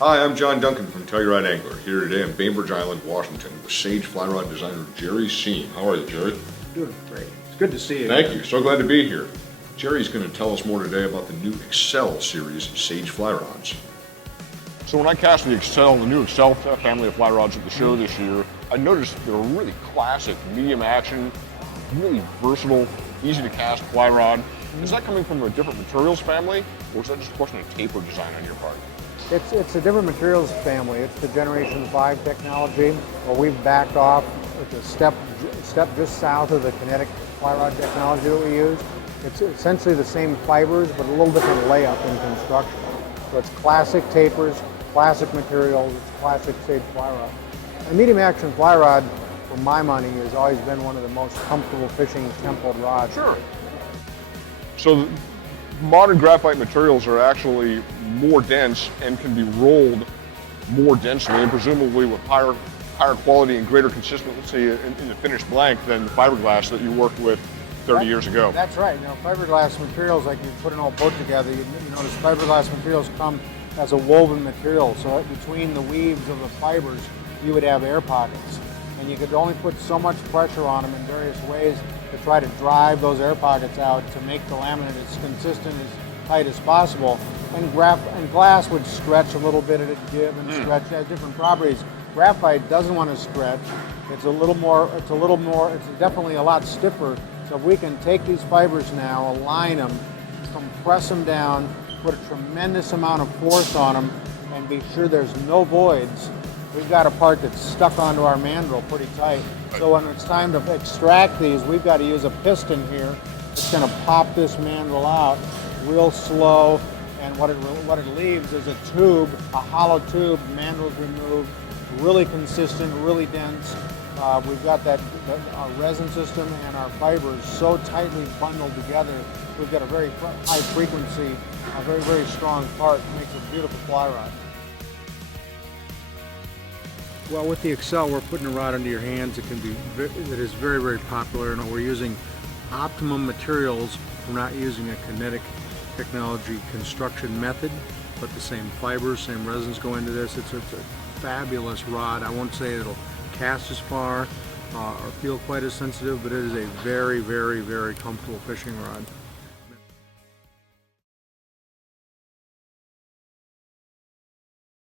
Hi, I'm John Duncan from Telluride Angler, here today on Bainbridge Island, Washington, with Sage Fly Rod designer Jerry Seam. How are you, Jerry? Doing great. It's good to see you. Thank you. So glad to be here. Jerry's going to tell us more today about the new Accel series Sage Fly Rods. So when I cast the new Accel family of fly rods at the show this year, I noticed they're a really classic, medium action, really versatile, easy to cast fly rod. Is that coming from a different materials family, or is that just a question of taper design on your part? It's a different materials family. It's the Generation 5 technology, where we've backed off. It's a step just south of the kinetic fly rod technology that we use. It's essentially the same fibers, but a little different layup in construction. So it's classic tapers, classic materials, it's classic Sage fly rod. A medium action fly rod, for my money, has always been one of the most comfortable fishing templed rods. Sure. So modern graphite materials are actually more dense and can be rolled more densely, and presumably with higher quality and greater consistency in the finished blank than the fiberglass that you worked with 30 years ago. That's right. Fiberglass materials, like you put an old boat together, you notice fiberglass materials come as a woven material. So between the weaves of the fibers, you would have air pockets. And you could only put so much pressure on them in various ways to try to drive those air pockets out to make the laminate as consistent, as tight as possible. And glass would stretch a little bit, it'd give and stretch. It has different properties. Graphite doesn't want to stretch. It's definitely a lot stiffer. So if we can take these fibers now, align them, compress them down, put a tremendous amount of force on them, and be sure there's no voids, we've got a part that's stuck onto our mandrel pretty tight. So when it's time to extract these, we've got to use a piston here. It's going to pop this mandrel out real slow, and what it leaves is a tube, a hollow tube. Mandrel's removed, really consistent, really dense. We've got our resin system and our fibers so tightly bundled together. We've got a very high frequency, a very, very strong part. It makes a beautiful fly rod. Well, with the Accel, we're putting a rod into your hands. It is very, very popular, and we're using optimum materials. We're not using a kinetic technology construction method, but the same fibers, same resins go into this. It's a fabulous rod. I won't say it'll cast as far or feel quite as sensitive, but it is a very, very, very comfortable fishing rod.